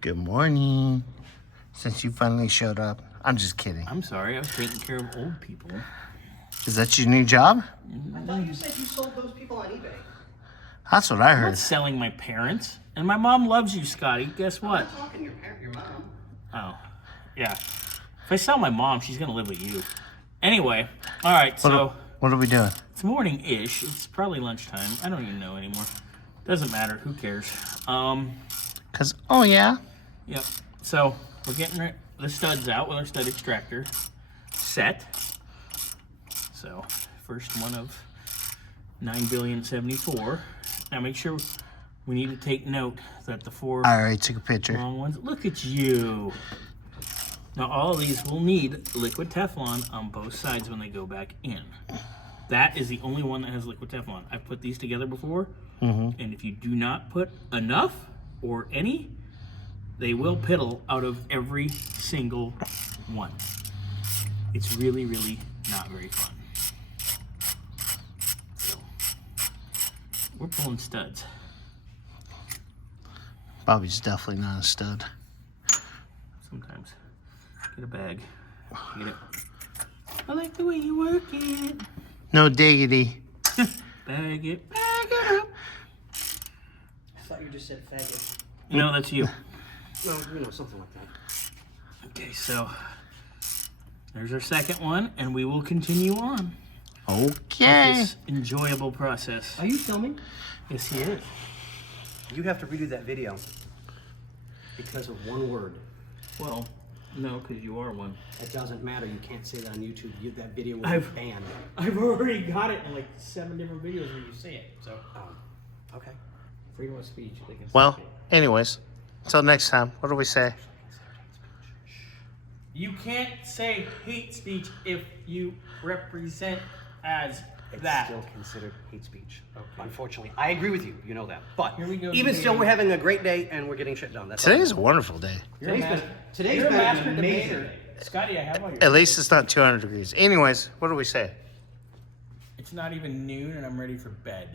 Good morning. Since you finally showed up. I'm just kidding. I'm sorry, I was taking care of old people. Is that your new job? I thought you said you sold those people on eBay. That's what I I'm heard. not selling my parents. And my mom loves you, Scotty. Guess what? I'm talking your mom. Oh, yeah. If I sell my mom, she's going to live with you. Anyway, all right, so What are we doing? it's morning-ish. It's probably lunchtime. I don't even know anymore. Doesn't matter. Who cares? Because, oh yeah. Yep. So we're getting the studs out with our stud extractor set. So first one of 9,074,000,000. Now make sure we need to take note that the four I already took a picture. long ones. Look at you. Now all of these will need liquid Teflon on both sides when they go back in. That is the only one that has liquid Teflon. I've put these together before, and if you do not put enough or any, they will piddle out of every single one. It's really, really not very fun. So, we're pulling studs. Bobby's definitely not a stud. Sometimes. Get a bag. Get it. I like the way you work it. No diggity. Bag it up. I thought you just said faggot. No, that's you. Well, something like that. Okay, so there's our second one, and we will continue on Okay. this enjoyable process. Are you filming? Yes, he is. You have to redo that video because of one word. Well, no, because you are one. It doesn't matter. You can't say that on YouTube. That video will be I've- banned. I've already got it in like 7 different videos where you say it. So, Okay. freedom of speech. They can Well, say it. anyways. Until next time. What do we say? You can't say hate speech if you represent as that. Still considered hate speech. Unfortunately, I agree with you. You know that. But Here we go even again. still, we're having a great day and we're getting shit done. That's Today's a wonderful day. You're a Today's been master amazing. debater. Scotty, I have all your. At least it's not 200 degrees. Anyways, what do we say? It's not even noon, and I'm ready for bed.